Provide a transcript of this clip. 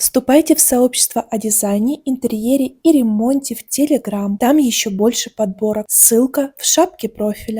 Вступайте в сообщество о дизайне, интерьере и ремонте в Telegram. Там еще больше подборок. Ссылка в шапке профиля.